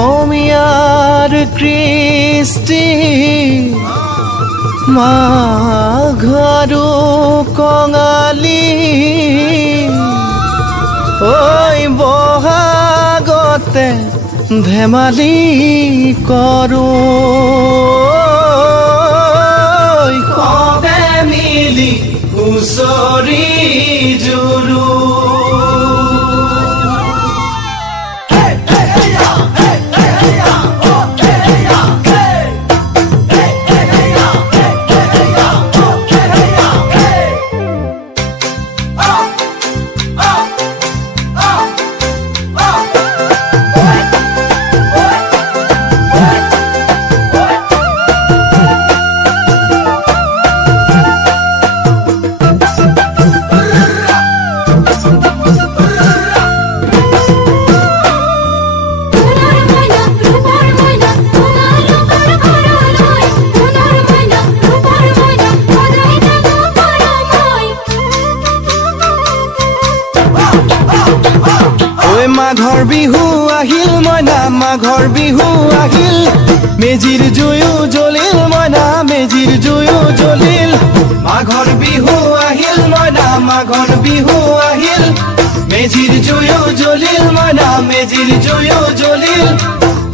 অসমীয়াৰ কৃষ্টি মাঘৰো কঙালী ঐ বহাগতে ধেমালি কৰোঁ সবে মিলি হুঁচৰি জুৰো মাঘৰ বিহু আহিল মইনা মাঘৰ বিহু আহিল মেজিৰ জুয়ো জ্বলিল মইনা মেজিৰ জুয়ো জ্বলিল মাঘৰ বিহু আহিল মইনা মাঘৰ বিহু আহিল মেজিৰ জুয়ো জ্বলিল মইনা মেজিৰ জুয়ো জ্বলিল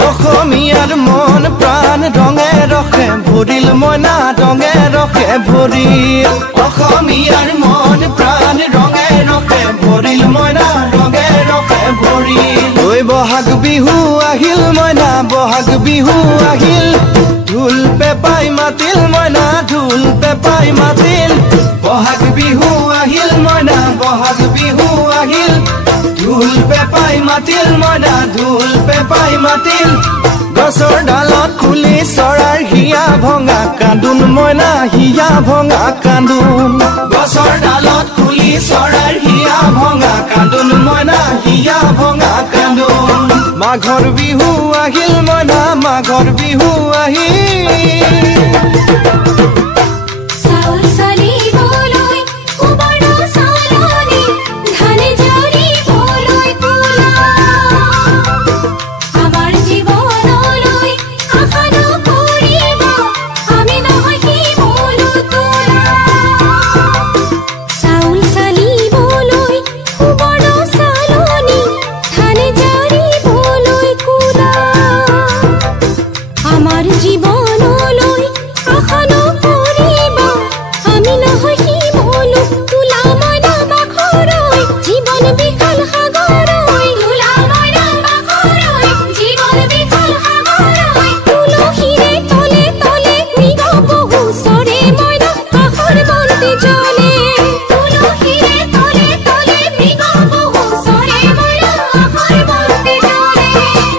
অসমীয়াৰ মন প্ৰাণ ৰঙে ৰখে ভৰিল মইনা ৰঙে ৰখে ভৰিল অসমীয়াৰ মন প্ৰাণ ৰঙে ৰখে ভৰিল মইনা ৰঙে ৰখে ভৰিল ঐ বহাগ বিহু আহিল মইনা বহাগ বিহু আহিল ঢোল পেপাই মাতিল মইনা ঢোল পেপাই মাতিল বহাগ বিহু আহিল মইনা বহাগ বিহু আহিল ঢোল পেপাই মাতিল মইনা ঢোল পেপাই মাতিল গছৰ ডালত খুলি চৰাৰ হিয়া ভঙা কান্দোন মইনা হিয়া ভঙা কান্দোন গছৰ ডালত খুলি চৰাৰ হিয়া ভঙা কান্দোন মইনা হিয়া ভঙা কান্দোন মাঘৰ বিহু আহিল মইনা মাঘৰ বিহু আহিল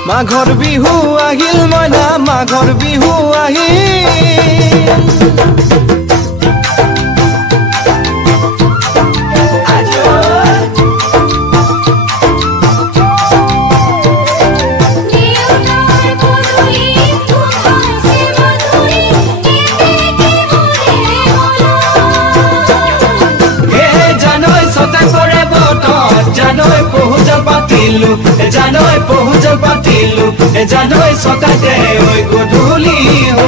মাঘৰ বিহু আহিল মইনা মাঘৰ বিহু আহিল জানৈ পহুজল পাতিলো জানৈ পহুজল পাতিলো জানৈ সতাতে ওই গধূলি হো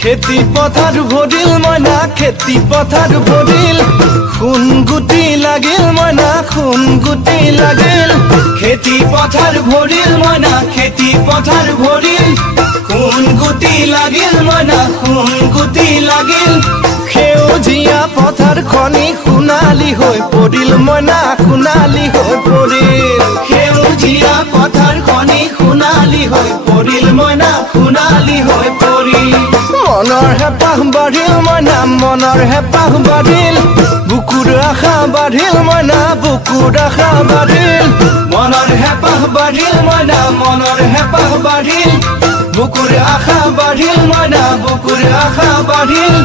খেতি পথাৰ ভৰিল মইনা খেতি পথাৰ ভৰিল খুন গুটি লাগিল মইনা খুন গুটি লাগিল খেতি পথাৰ ভৰিল মইনা খেতি পথাৰ ভৰিল খুন গুটি লাগিল মইনা খুন গুটি লাগিল সেউজীয়া পথাৰ খনি সোণালী হৈ পৰিল মইনা সোণালী হৈ পৰিল সেউজীয়া পথাৰ খনি সোণালী হৈ পৰিল মইনা সোণালী হৈ পৰিল মনৰ হেঁপাহ বাঢ়িল মইনা মনৰ হেঁপাহ বাঢ়িল বুকুৰ আশা বাঢ়িল মইনা বুকুৰ আশা বাঢ়িল মনৰ হেঁপাহ বাঢ়িল মইনা মনৰ হেঁপাহ বাঢ়িল বুকুৰ আশা বাঢ়িল মইনা বুকুৰ আশা বাঢ়িল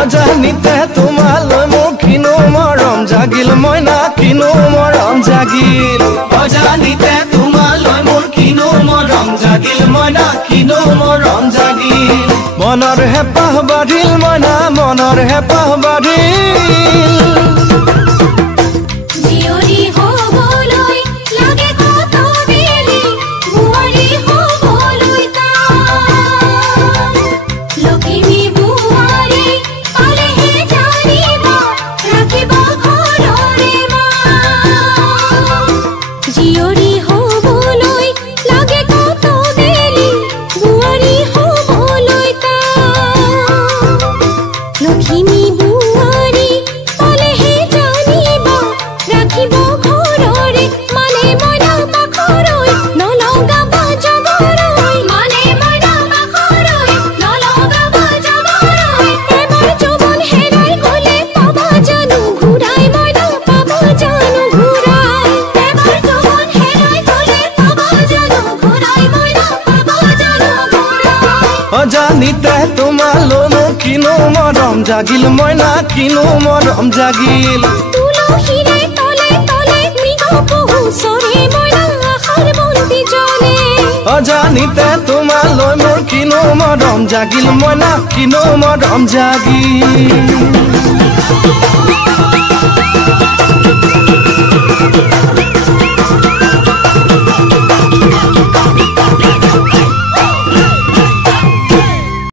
অজানিতে তোমালৈ মোৰ কিনো মৰম জাগিল মইনা কিনো মৰম জাগিল অজানিতে তোমালৈ মোৰ কিনো মৰম জাগিল মইনা কিনো মৰম জাগিল মনৰ হেঁপাহ বাঢ়িল মইনা মনৰ হেঁপাহ বাঢ়িল জিয়ৰী হ'বলৈ লাগে কত বেলি বোৱাৰী হ'বলৈ তাই লখিমী বোৱাৰী পালেহে জানিব ৰাখিব ঘৰৰে মাই জিয়ৰী হ'বলৈ লাগে কত বেলি বোৱাৰী হ'বলৈ তাই লখিমী বোৱাৰী পালেহে জানিব ৰাখিব ঘৰৰে মানে মইনা পাখৰৈ নলগাব জগৰৈ মানে মইনা পাখৰৈ নলগাব জগৰৈ এবাৰ যৌৱন হেৰাই গ'লে পাবা জানো ঘূৰাই মইনা পাবা জানো ঘূৰাই এবাৰ যৌৱন হেৰাই গ'লে পাবা জানো ঘূৰাই মইনা পাবা জানো ঘূৰাই অজানিতে তোমালৈ মোৰ কিনো মৰম জাগিল মইনা কিনো মৰম জাগিল তুলসীৰে তলে তলে মৃগ পহু চৰে মইনা আশাৰ বন্তি জ্বলে অজানিতে তোমালৈ মোৰ কিনো মৰম জাগিল মইনা কিনো মৰম জাগিল